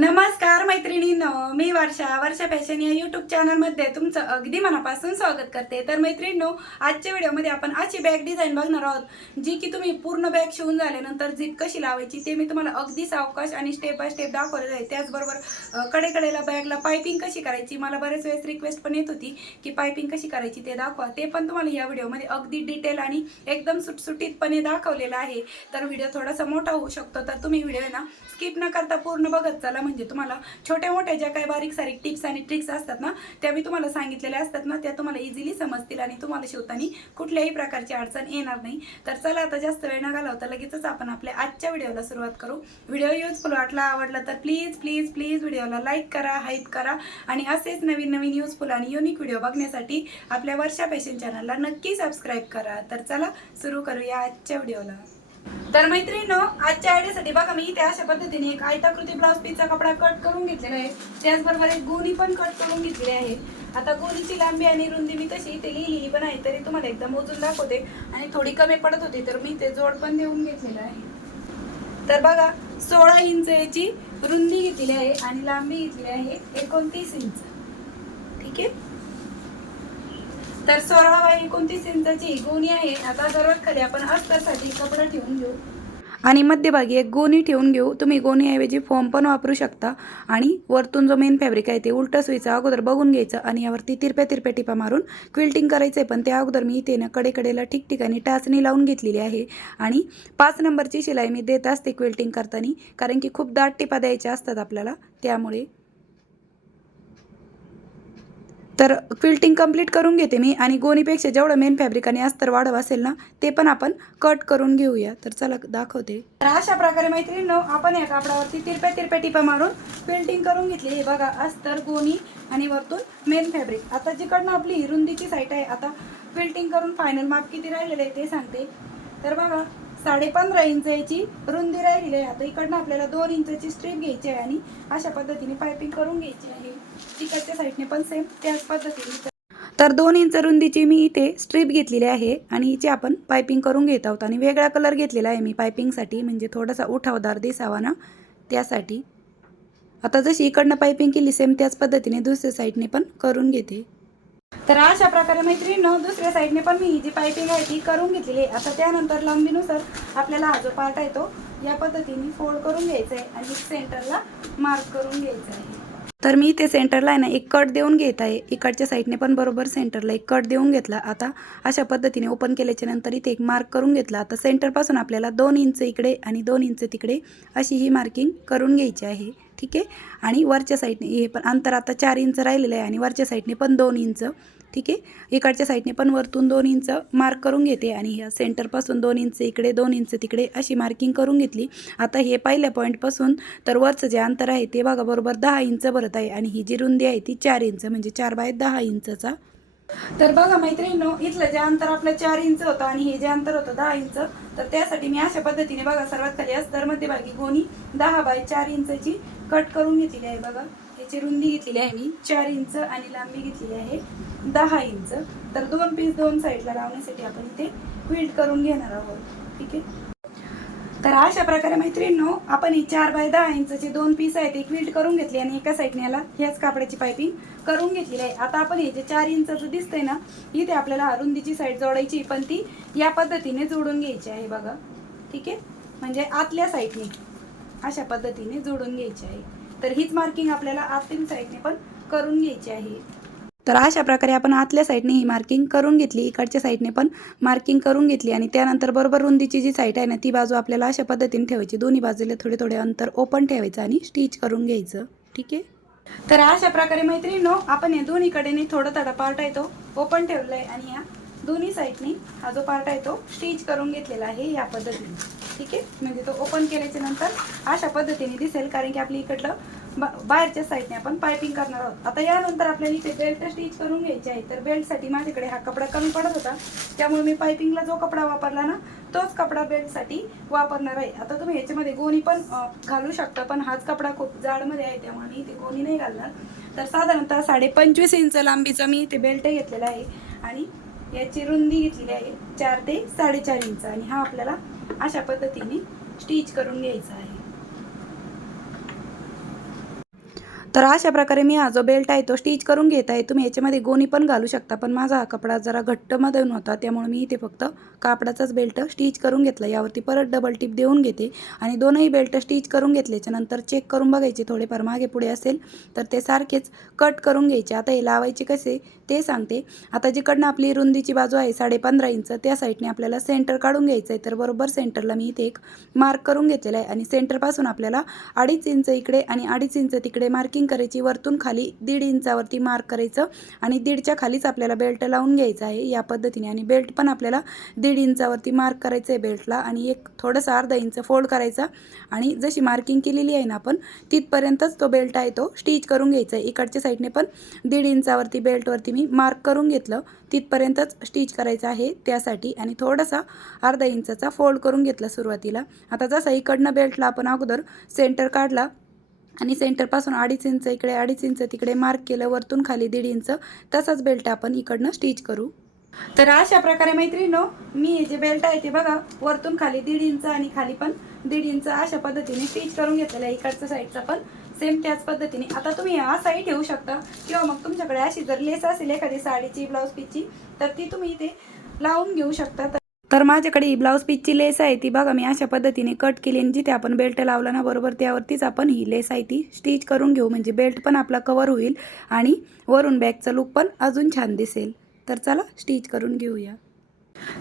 नमस्कार मैत्रिणींनो मी वर्षा वर्षा फॅशन या यूट्यूब चॅनलमध्ये तुमचं अगदी मनापासून स्वागत करते. तर मैत्रिणींनो आजच्या व्हिडिओमध्ये आपण अशी बॅग डिझाईन बघणार आहोत जी की तुम्ही पूर्ण बॅग शिवून झाल्यानंतर झीप कशी लावायची ते मी तुम्हाला अगदी सावकाश आणि स्टेप बाय स्टेप दाखवलेलं आहे. त्याचबरोबर कडेकडेला बॅगला पायपिंग कशी करायची मला बरेच वेळेस रिक्वेस्ट पण येत होती की पायपिंग कशी करायची ते दाखवा. ते पण तुम्हाला या व्हिडिओमध्ये अगदी डिटेल आणि एकदम सुटसुटीतपणे दाखवलेलं आहे. तर व्हिडिओ थोडासा मोठा होऊ शकतो तर तुम्ही व्हिडिओ ना स्किप न करता पूर्ण बघत चला. म्हणजे तुम्हाला छोट्या मोठ्या ज्या काही बारीक सारीक टिप्स आणि ट्रिक्स असतात ना त्या मी तुम्हाला सांगितलेल्या असतात ना त्या तुम्हाला इझिली समजतील आणि तुम्हाला शिवताना कुठल्याही प्रकारची अडचण येणार नाही. तर चला आता जास्त वेळ न घालवता लगेचच आपण आपल्या आजच्या व्हिडिओला सुरुवात करू. व्हिडिओ युजफुल वाटला आवडला तर प्लीज प्लीज प्लीज व्हिडिओला लाईक करा हाईप करा आणि असेच नवीन नवीन युजफुल आणि युनिक व्हिडिओ बघण्यासाठी आपल्या वर्षा फॅशन चॅनलला नक्की सबस्क्राईब करा. तर चला सुरू करूया आजच्या व्हिडिओला. तर मैत्रिणी आजच्या आयडियासाठी बघा मी इथे अशा पद्धतीने एक आयताकृती ब्लाउज पीसचा कपडा कट करून घेतलेला आहे. त्याचबरोबर एक गोणी पण कट करून घेतलेली आहे. आता गोणीची लांबी आणि रुंदी मी तशी इथे लिहिलेली पण आहे तरी तुम्हाला एकदा मोजून दाखवते. आणि थोडी कमी पडत होती तर मी ते जोड पण देऊन घेतलेलं आहे. तर बघा सोळा इंच याची रुंदी घेतलेली आहे आणि लांबी घेतलेली आहे एकोणतीस इंच. ठीक आहे? तर सोळा बाय एकोणतीस इंचाची गोणी आहे. आता सर्वात खाली आपण अस्तरसाठी कपडा ठेवून घेऊ? आणि मध्यभागी एक गोणी ठेवून घेऊ. तुम्ही गोणीऐवजी फॉर्म पण वापरू शकता. आणि वरतून जो मेन फॅब्रिक आहे ते उलटं सुईचं अगोदर बघून घ्यायचं आणि यावरती तिरप्या तिरप्या टिपा मारून क्विल्टिंग करायचं आहे पण त्या अगोदर मी इथे ना कडेकडेला ठिकठिकाणी टाचणी लावून घेतलेली आहे. आणि पाच नंबरची शिलाई मी देत असते क्विल्टिंग करताना. कारण की खूप दाट टिपा द्यायच्या असतात आपल्याला. त्यामुळे तर क्विल्टिंग कंप्लीट करून घेते मी आणि गोणीपेक्षा जेवढं मेन फॅब्रिक आणि अस्तर वाढव असेल ना ते पण आपण कट करून घेऊया. तर चला दाखवते. तर अशा प्रकारे मैत्रिणींनो आपण या कापडावरती तिरप्या तिरप्या टिपा मारून क्विल्टिंग करून घेतली. हे बघा अस्तर गोणी आणि वरतून मेन फॅब्रिक आता जिकडनं आपली रुंदीची साईट आहे आता क्विल्टिंग करून फायनल माप किती राहिलेलं आहे ते सांगते. तर बघा साडे पंधरा रुंदी राहिलेली आहे. आता इकडनं आपल्याला दोन इंचाची स्ट्रीप घ्यायची आहे आणि अशा पद्धतीने पायपिंग करून घ्यायची आहे. तिकडच्या साईडने पण सेम त्याच पद्धतीने. तर दोन इंच रुंदीची मी इथे स्ट्रीप घेतलेली आहे आणि हिची आपण पायपिंग करून घेत आहोत. आणि वेगळा कलर घेतलेला आहे मी पायपिंगसाठी म्हणजे थोडासा उठावदार दिसावा ना त्यासाठी. आता जशी इकडनं पायपिंग केली सेम त्याच पद्धतीने दुसऱ्या साईडने पण करून घेते. तर अशा प्रकारे मैत्रिणींनो दुसऱ्या साईडने पण मी ही जी पायपिंग आहे ती करून घेतलेली आहे. आता त्यानंतर लांबीनुसार आपल्याला हा जो पार्ट आहे तो या पद्धतीने फोल्ड करून घ्यायचा आहे आणि सेंटरला मार्क करून घ्यायचा आहे. तर मी ते सेंटरला आहे ना एक कट देऊन घेत आहे. इकडच्या साईडने पण बरोबर सेंटरला एक कट देऊन घेतला. आता अशा पद्धतीने ओपन केल्याच्यानंतर इथे एक मार्क करून घेतला. आता सेंटरपासून आपल्याला दोन इंच इकडे आणि दोन इंच तिकडे अशी ही मार्किंग करून घ्यायची आहे. ठीक आहे? आणि वरच्या साईडने हे पण अंतर आता चार इंच राहिलेलं आहे आणि वरच्या साईडने पण दोन इंच ठीक आहे. इकडच्या साईडने पण वरतून दोन इंच मार्क करून घेते आणि ह्या सेंटरपासून दोन इंच इकडे दोन इंच तिकडे अशी मार्किंग करून घेतली. आता हे पहिल्या पॉईंटपासून तर वरचं जे अंतर आहे ते बघा बरोबर दहा इंच भरत आहे आणि ही जी रुंदी आहे ती चार इंच म्हणजे चार बाय दहा इंचचा तर बघा मैत्रिणीनो इथलं जे अंतर आपलं चार इंच होतं आणि हे जे अंतर होतं दहा इंच तर त्यासाठी मी अशा पद्धतीने बघा सर्वात खाली अस्तर मध्यभागी गोणी दहा बाय चार इंचची कट करून घेतलेली आहे बघा. याची रुंदी घेतलेली आहे मी. चार इंच आणि लांबी घेतलेली आहे. दहा इंच. तर दोन पीस दोन साईडला लावण्यासाठी आपण इथे क्विल्ट करून घेणार आहोत. ठीक आहे? तर अशा प्रकारे मैत्रिणींनो आपण ही चार बाय दहा इंचचे दोन पीस आहेत एक क्विल्ट करून घेतली आणि एका साईडने याला ह्याच कापडाची पायपिंग करून घेतलेली आहे. आता आपण हे जे चार इंचाचं दिसतंय ना इथे आपल्याला रुंदीची साईड जोडायची पण ती या पद्धतीने जोडून घ्यायची आहे बघा. ठीक आहे? म्हणजे आतल्या साईडने अशा पद्धतीने जोडून घ्यायची आहे. तर हीच मार्किंग आपल्याला आतील साईडने पण करून घ्यायची आहे. तर अशा प्रकारे आपण आतल्या साईडने ही मार्किंग करून घेतली इकडच्या साईडने पण मार्किंग करून घेतली आणि त्यानंतर बरोबर रुंदीची जी साईड आहे ना ती बाजू आपल्याला अशा पद्धतीने ठेवायची. दोन्ही बाजूला थोडे थोडे अंतर ओपन ठेवायचं आणि स्टिच करून घ्यायचं. ठीक आहे? तर अशा प्रकारे मैत्रिणी आपण या दोन्हीकडेने थोडं थोडा थोडा पार्ट आहे तो ओपन ठेवला आहे आणि या दोन्ही साईडनी हा जो पार्ट आहे तो स्टिच करून घेतलेला आहे या पद्धतीने. ठीक आहे? म्हणजे तो ओपन केल्याच्यानंतर अशा पद्धतीने दिसेल कारण की आपली इकडलं बा- बाहेरच्या साईडने आपण पायपिंग करणार आहोत. आता यानंतर आपल्याला इथे बेल्ट स्टिच करून घ्यायची आहे. तर बेल्टसाठी माझ्याकडे हा कपडा कमी पडत होता. त्यामुळे मी पायपिंगला जो कपडा वापरला ना तोच कपडा बेल्टसाठी वापरणार आहे. आता तुम्ही ह्याच्यामध्ये गोणी पण घालू शकता पण हाच कपडा खूप जाडमध्ये आहे त्यामुळे मी इथे गोणी नाही घालणार. तर साधारणतः साडे पंचवीस इंच लांबीचा मी इथे बेल्ट घेतलेला आहे. आणि याची रुंदी घेतलेली आहे चार ते साडेचार इंच आणि हा आपल्याला अशा पद्धतीने स्टिच करून घ्यायचा आहे. तर अशा प्रकारे मी हा जो बेल्ट आहे तो स्टिच करून घेत आहे. तुम्ही याच्यामध्ये गोणी पण घालू शकता पण माझा हा कपडा जरा घट्टमध्ये होता त्यामुळे मी इथे फक्त कापडाचाच बेल्ट स्टिच करून घेतला. यावरती परत डबल टिप देऊन घेते आणि दोनही बेल्ट स्टिच करून घेतल्याच्या नंतर चेक करून बघायचे. थोडेफार मागे पुढे असेल तर ते सारखेच कट करून घ्यायचे. आता हे लावायचे कसे? ते सांगते. आता जिकडनं आपली रुंदीची बाजू आहे साडेपंधरा इंच त्या साईडने आपल्याला सेंटर काढून घ्यायचं आहे तर बरोबर सेंटरला मी इथे एक मार्क करून घेतलेला आहे. आणि सेंटरपासून आपल्याला अडीच इंच इकडे आणि अडीच इंच तिकडे मार्किंग करायची. वरतून खाली दीड इंचावरती मार्क करायचं आणि दीडच्या खालीच आपल्याला बेल्ट लावून घ्यायचा आहे. या पद्धतीने आणि बेल्ट पण आपल्याला दीड इंचावरती मार्क करायचं आहे बेल्टला आणि एक थोडंसं अर्धा इंच फोल्ड करायचा. आणि जशी मार्किंग केलेली आहे ना आपण तिथपर्यंतच तो बेल्ट आहे तो स्टिच करून घ्यायचा आहे. इकडच्या साईडने पण दीड इंचावरती बेल्टवरती मी मार्क करून घेतलं. तिथपर्यंतच स्टिच करायचं आहे त्यासाठी आणि थोडासा अर्धा इंचाचा फोल्ड करून घेतला सुरुवातीला. आता जसा इकडनं बेल्टला आपण अगोदर सेंटर काढला आणि सेंटरपासून अडीच इंच इकडे अडीच इंच तिकडे मार्क केलं वरतून खाली दीड इंच तसाच बेल्ट आपण इकडनं स्टिच करू. तर अशा प्रकारे मैत्रिणीनो मी हे जे बेल्ट आहे ते बघा वरतून खाली दीड इंच आणि खाली पण दीड इंच अशा पद्धतीने स्टिच करून घेतलेलं आहे. इकडचं साईडचा पण सेम त्याच पद्धतीने. आता तुम्ही असाही ठेवू शकता. किंवा मग तुमच्याकडे अशी जर लेस असेल एखादी साडीची ब्लाऊज पीसची तर ती तुम्ही इथे लावून घेऊ शकता. तर- तर माझ्याकडे ही ब्लाऊज पीसची लेस आहे. ती बघा मी अशा पद्धतीने कट केली आणि जिथे आपण बेल्ट लावला ना बरोबर त्यावरतीच आपण ही लेस आहे ती स्टिच करून घेऊ. म्हणजे बेल्ट पण आपला कवर होईल आणि वरून बॅगचा लुक पण अजून छान दिसेल. तर चला स्टिच करून घेऊया.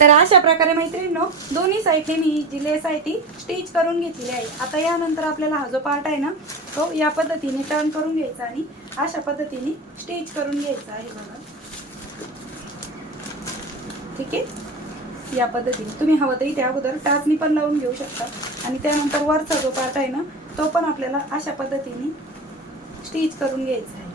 तर अशा प्रकारे मैत्रिणींनो दोन्ही साईडने मी जी लेस आहे ती स्टिच करून घेतलेली आहे. आता यानंतर आपल्याला हा जो पार्ट आहे ना तो या पद्धतीने टर्न करून घ्यायचा आणि अशा पद्धतीने स्टिच करून घ्यायचा आहे बघा. ठीक आहे? या पद्धतीने. तुम्ही हवं तर इथे अगोदर टाचणी पण लावून घेऊ शकता. आणि त्यानंतर वरचा जो पार्ट आहे ना तो पण आपल्याला अशा पद्धतीने स्टिच करून घ्यायचा आहे.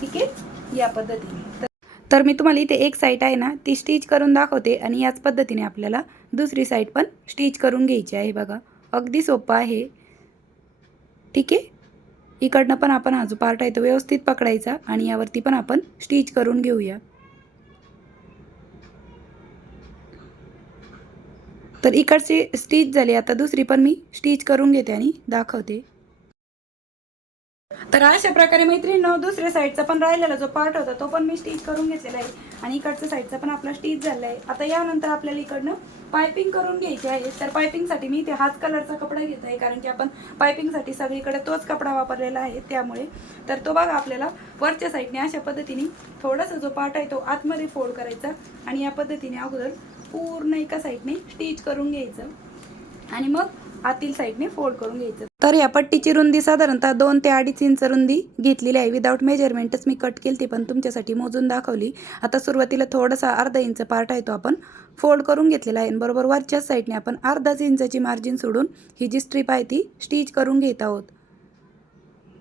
ठीक आहे? या पद्धतीने. तर- मी तुम्हाला इथे एक साईट आहे ना ती स्टिच करून दाखवते आणि याच पद्धतीने आपल्याला दुसरी साईट पण स्टिच करून घ्यायची आहे बघा. अगदी सोपं आहे. ठीक आहे? इकडनं पण आपण हा जो पार्ट आहे तो व्यवस्थित पकडायचा आणि यावरती पण आपण स्टिच करून घेऊया. तर इकडची स्टिच झाली आता दुसरी पण मी स्टिच करून घेते आणि दाखवते. तर अशा प्रकारे मैत्रिणींनो दुसऱ्या साईडचा पण राहिलेला जो पार्ट होता तो पण मी स्टिच करून घेतलेला आहे. आणि इकडच्या साईडचा पण आपला स्टिच झाला आहे आता यानंतर आपल्याला इकडनं पायपिंग करून घ्यायची आहे. तर पायपिंगसाठी मी इथे हाच कलरचा कपडा घेत आहे. कारण की आपण पायपिंगसाठी सगळीकडे तोच कपडा वापरलेला आहे. त्यामुळे तर तो बघा आपल्याला वरच्या साईडने अशा पद्धतीने थोडासा जो पार्ट आहे तो आतमध्ये फोल्ड करायचा. आणि या पद्धतीने अगोदर पूर्ण एका साईडने स्टिच करून घ्यायचं. आणि मग आतील साईडने फोल्ड करून घ्यायचं. तर या पट्टीची रुंदी साधारणतः दोन ते अडीच इंच रुंदी घेतलेली आहे. विदाऊट मेजरमेंटच मी कट केली ती पण तुमच्यासाठी मोजून दाखवली. आता सुरुवातीला थोडासा अर्धा इंच पार्ट आहे तो आपण फोल्ड करून घेतलेला आहे. आणि बरोबर वरच्या साईडने आपण अर्धाच इंचाची मार्जिन सोडून ही जी स्ट्रीप आहे ती स्टिच करून घेत आहोत.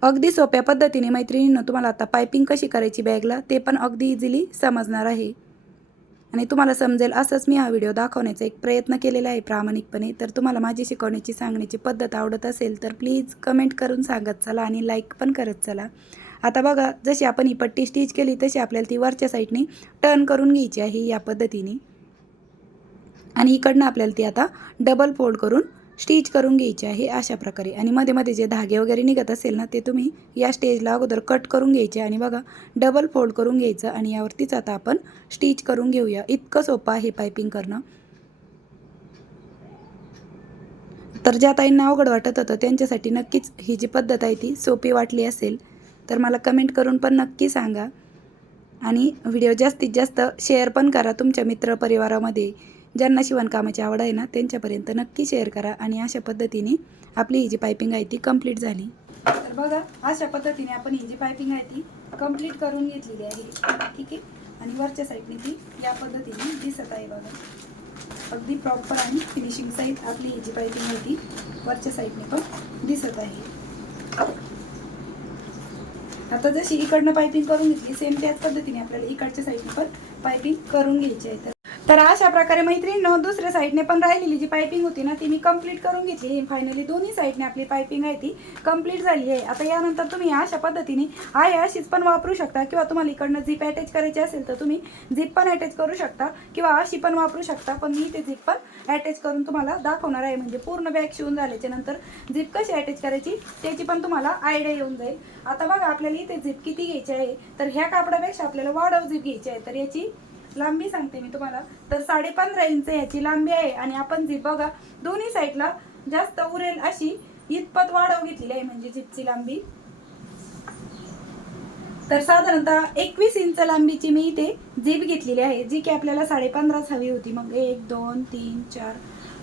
अगदी सोप्या पद्धतीने मैत्रिणीनं तुम्हाला आता पायपिंग कशी करायची बॅगला ते पण अगदी इझिली समजणार आहे. आणि तुम्हाला समजेल असंच मी हा व्हिडिओ दाखवण्याचा एक प्रयत्न केलेला आहे प्रामाणिकपणे. तर तुम्हाला माझी शिकवण्याची सांगण्याची पद्धत आवडत असेल तर प्लीज कमेंट करून सांगत चला आणि लाईक पण करत चला. आता बघा जशी आपण ही पट्टी स्टिच केली तशी आपल्याला ती वरच्या साईडने टर्न करून घ्यायची आहे या पद्धतीने. आणि इकडनं आपल्याला ती आता डबल फोल्ड करून स्टिच करून घ्यायची आहे अशा प्रकारे. आणि मध्ये मध्ये जे धागे वगैरे निघत असेल ना ते तुम्ही या स्टेजला अगोदर कट करून घ्यायचे आणि बघा डबल फोल्ड करून घ्यायचं आणि यावरतीच आता आपण स्टिच करून घेऊया. इतकं सोपं आहे पायपिंग करणं. तर ज्या ताईंना अवघड वाटत होतं त्यांच्यासाठी नक्कीच ही जी पद्धत आहे ती सोपी वाटली असेल. तर मला कमेंट करून पण नक्की सांगा. आणि व्हिडिओ जास्तीत जास्त शेअर पण करा तुमच्या मित्रपरिवारामध्ये. ज्यांना शिवणकामाची आवड आहे ना त्यांच्यापर्यंत नक्की शेअर करा आणि अशा पद्धतीने आपली ही जी पायपिंग आहे ती कंप्लीट झाली. तर बघा अशा पद्धतीने आपण ही जी पायपिंग आहे ती कंप्लीट करून घेतलेली आहे. ठीक आहे? आणि वरच्या साईडने ती या पद्धतीने दिसत आहे बघा. अगदी प्रॉपर आणि फिनिशिंग साईड आपली ही जी पायपिंग आहे ती वरच्या साईडने पण दिसत आहे. आता जशी इकडनं पायपिंग करून घेतली सेम त्याच पद्धतीने आपल्याला इकडच्या साईडने पण पायपिंग करून घ्यायची आहे. तर तर अशा प्रकारे मैत्रिणीनं दुसऱ्या साईडने पण राहिलेली जी पायपिंग होती ना ती मी कंप्लीट करून घेतली. फायनली दोन्ही साईडने आपली पायपिंग आहे ती कंप्लीट झाली आहे. आता यानंतर तुम्ही अशा पद्धतीने आहे अशीच पण वापरू शकता किंवा तुम्हाला इकडनं झिप अटॅच करायची असेल तर तुम्ही झिप पण अटॅच करू शकता किंवा अशी पण वापरू शकता. पण मी ते झिप पण अटॅच करून तुम्हाला दाखवणार आहे. म्हणजे पूर्ण बॅग शिवून झाल्याच्यानंतर झिप कशी अटॅच करायची त्याची पण तुम्हाला आयडिया येऊन जाईल. आता बघा आपल्याला इथे झिप किती घ्यायची आहे? तर ह्या कापडापेक्षा आपल्याला वाढव झिप घ्यायची आहे. तर याची लांबी सांगते मी तुम्हाला. तर साडेपंधरा इंच याची लांबी आहे आणि आपण झिप बघा दोन्ही साईडला जास्त उरेल अशी इतपत वाढव घेतलेली आहे म्हणजे झिपची लांबी. तर साधारणतः एकवीस इंच लांबीची मी इथे झीप घेतलेली आहे जी की आपल्याला साडेपंधराच हवी होती. मग एक दोन तीन चार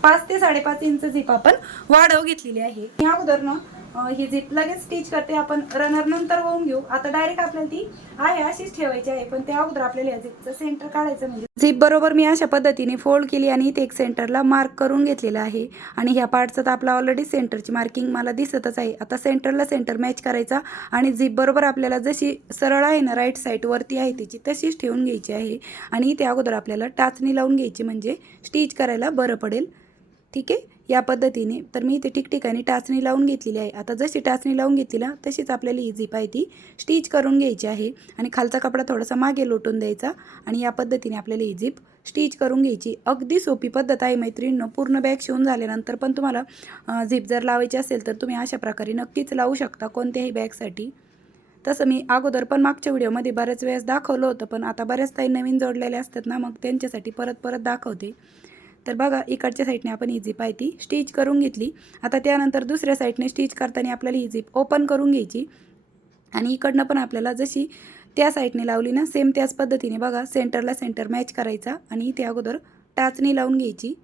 पाच ते साडेपाच इंच झिप आपण वाढव घेतलेली आहे. या उदाहरणं ही झिप लगेच स्टिच करते. आपण रनर नंतर होऊन घेऊ. आता डायरेक्ट आपल्याला ती आहे अशीच ठेवायची आहे. पण त्या अगोदर आपल्याला या झिपचं सेंटर काढायचं म्हणजे झिप बरोबर मी अशा पद्धतीने फोल्ड केली आणि इथे एक सेंटरला मार्क करून घेतलेला आहे. आणि ह्या पार्टचं तर आपला ऑलरेडी सेंटरची मार्किंग मला दिसतच आहे. आता सेंटरला सेंटर मॅच करायचा आणि झिप बरोबर आपल्याला जशी सरळ आहे ना राईट साईडवरती आहे तिची तशीच ठेवून घ्यायची आहे. आणि इथे अगोदर आपल्याला टाचणी लावून घ्यायची म्हणजे स्टिच करायला बरं पडेल. ठीक आहे? या पद्धतीने. तर मी इथे ठिकठिकाणी टाचणी लावून घेतलेली आहे. आता जशी टाचणी लावून घेतली ना तशीच आपल्याला ही झिप आहे ती. स्टिच करून घ्यायची आहे आणि खालचा कपडा थोडासा मागे लोटून द्यायचा आणि या पद्धतीने आपल्याला ही झिप स्टिच करून घ्यायची. अगदी सोपी पद्धत आहे मैत्रिणीनं. पूर्ण बॅग शिवून झाल्यानंतर पण तुम्हाला झिप जर लावायची असेल तर तुम्ही अशा प्रकारे नक्कीच लावू शकता कोणत्याही बॅगसाठी तसं मी अगोदर पण मागच्या व्हिडिओमध्ये बऱ्याच वेळेस दाखवलं होतं पण आता बऱ्याच काही नवीन जोडलेले असतात ना मग त्यांच्यासाठी परत परत दाखवते. तर बघा इकडच्या साईडने आपण ही झिप आहे ती स्टिच करून घेतली. आता त्यानंतर दुसऱ्या साईडने स्टिच करताना आपल्याला ही झिप ओपन करून घ्यायची. आणि इकडनं पण आपल्याला जशी त्या साईडने लावली ना सेम त्याच पद्धतीने बघा सेंटरला सेंटर मॅच करायचा आणि त्या अगोदर टाचणी लावून घ्यायची.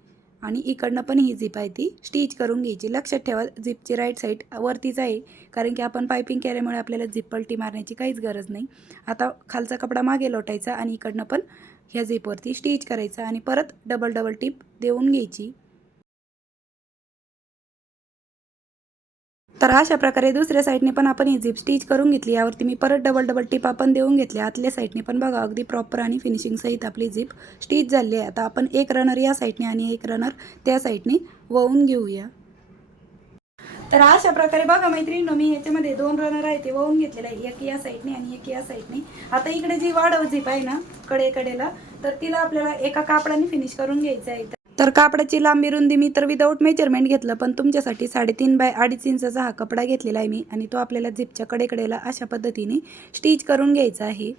आणि इकडनं पण ही झिप आहे ती स्टिच करून घ्यायची. लक्षात ठेवा झिपची राईट साईड वरतीच आहे कारण की आपण पायपिंग केल्यामुळे आपल्याला झिप पलटी मारण्याची काहीच गरज नाही. आता खालचा कपडा मागे लोटायचा आणि इकडनं पण ह्या झिपवरती स्टिच करायचा आणि परत डबल डबल टिप देऊन घ्यायची. तर अशा प्रकारे दुसऱ्या साईडने पण आपण ही झिप स्टिच करून घेतली. यावरती मी परत डबल डबल टिप आपण देऊन घेतली. आतल्या साईडने पण बघा अगदी प्रॉपर आणि फिनिशिंग सहित आपली झिप स्टिच झाली आहे. आता आपण एक रनर या साईडने आणि एक रनर त्या साईडने वळून घेऊया. तर अशा प्रकारे बघा मैत्रिणी मी याच्यामध्ये दोन रनर आहे ते वळून घेतलेले आहे एक या साईडने आणि एक या साईडने आता इकडे जी वाढव झिप आहे ना कडे कडेला तर तिला आपल्याला एका कापडाने फिनिश करून घ्यायचं आहे. तर कापडाची लांबी रुंदी मी तर विदाऊट मेजरमेंट घेतलं पण तुमच्यासाठी साडेतीन बाय अडीच इंचाचा हा कपडा घेतलेला आहे मी. आणि तो आपल्याला झिपच्या कडेकडेला अशा पद्धतीने स्टिच करून घ्यायचा आहे.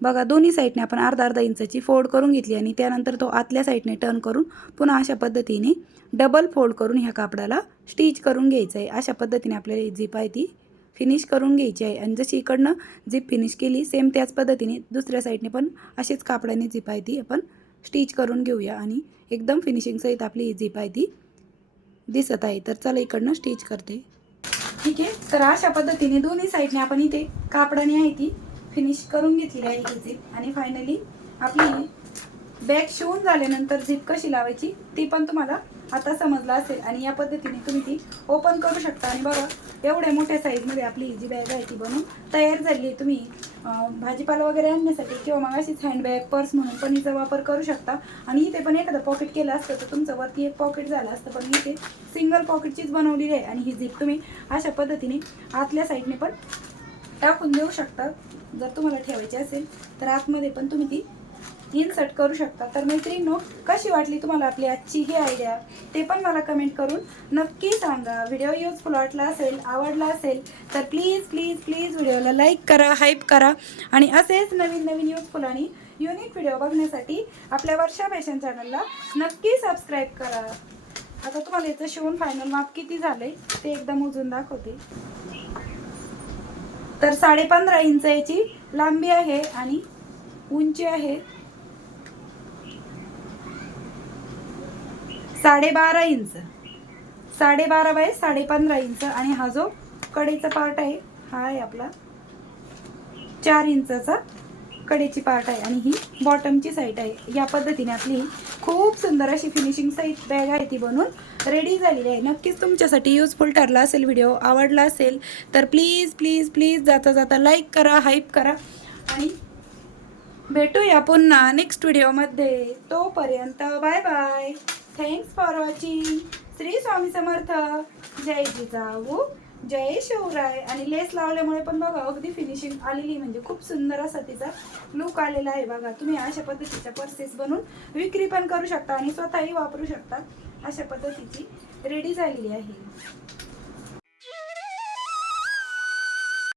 बघा दोन्ही साईडने आपण अर्धा अर्धा इंचाची फोल्ड करून घेतली आणि त्यानंतर तो आतल्या साईडने टर्न करून पुन्हा अशा पद्धतीने डबल फोल्ड करून ह्या कापडाला स्टिच करून घ्यायचं आहे. अशा पद्धतीने आपल्याला झीप आहे ती फिनिश करून घ्यायची आहे. आणि जशी इकडनं झीप फिनिश केली सेम त्याच पद्धतीने दुसऱ्या साईडने पण अशीच कापडाने झिप आहे ती आपण स्टिच करून घेऊया. आणि एकदम फिनिशिंगसहित आपली ही झिप आहे ती दिसत आहे. तर चला इकडनं स्टिच करते. ठीक आहे? तर अशा पद्धतीने दोन्ही साईडने आपण इथे कापडाने आहे ती फिनिश करून घेतलेली आहे ही झीप आणि फायनली आपली बॅग शिवून झाल्यानंतर झिप कशी लावायची ती पण तुम्हाला आता समजलं असेल. आणि या पद्धतीने तुम्ही ती ओपन करू शकता. आणि बघा एवढ्या मोठ्या साईजमध्ये आपली ही जी बॅग आहे ती बनवून तयार झाली आहे. तुम्ही भाजीपाला वगैरे आणण्यासाठी किंवा मग अशीच हँडबॅग पर्स म्हणून पण हिचा वापर करू शकता. आणि इथे पण एखादं पॉकेट केलं असतं तर तुमचं वरती एक पॉकेट झालं असतं. पण इथे सिंगल पॉकेटचीच बनवलेली आहे. आणि ही झीप तुम्ही अशा पद्धतीने आतल्या साईडने पण टाकून देऊ शकता. जर तुम्हाला ठेवायची असेल तर आतमध्ये पण तुम्ही ती इन्सर्ट करू शकता. तर मैत्रिणींनो कशी वाटली तुम्हाला आपली आजची ही आयडिया ते पण मला कमेंट करून नक्की सांगा. व्हिडिओ युजफुल वाटला असेल आवडला असेल तर प्लीज प्लीज प्लीज व्हिडिओला लाईक करा हाईप करा. आणि असेच नवीन नवीन युजफुल आणि युनिक व्हिडिओ बघण्यासाठी आपल्या वर्षा फॅशन चॅनलला नक्की सबस्क्राईब करा. आता तुम्हाला याचं शिवून फायनल माप किती झालं ते एकदा मोजून दाखवते. तर साडे पंधरा इंच याची लांबी आहे आणि उंची आहे. साडेबारा इंच. साडेबारा बाय साडे पंधरा इंच आणि हा जो कडेचा पार्ट आहे हा आहे आपला चार इंचा कडेची पार्ट आहे आणि ही बॉटमची साईड आहे. या पद्धतीने आपली खूप सुंदर अशी फिनिशिंग साईट बॅग आहे ती बनून रेडी झालेली आहे. नक्कीच तुमच्यासाठी युजफुल ठरला असेल व्हिडिओ आवडला असेल तर प्लीज प्लीज प्लीज जाता जाता लाईक करा हाईप करा आणि भेटूया पुन्हा नेक्स्ट व्हिडिओमध्ये तोपर्यंत bye bye thanks for watching Shri Swami Samarth. जय जिजाऊ. जय शिवराय. आणि लेस लावल्यामुळे पण बघा अगदी फिनिशिंग आलेली म्हणजे खूप सुंदर असा तिचा लुक आलेला आहे बघा. तुम्ही अशा पद्धतीच्या पर्सेस बनवून विक्री पण करू शकता आणि स्वतःही वापरू शकता अशा पद्धतीची रेडी झालेली आहे.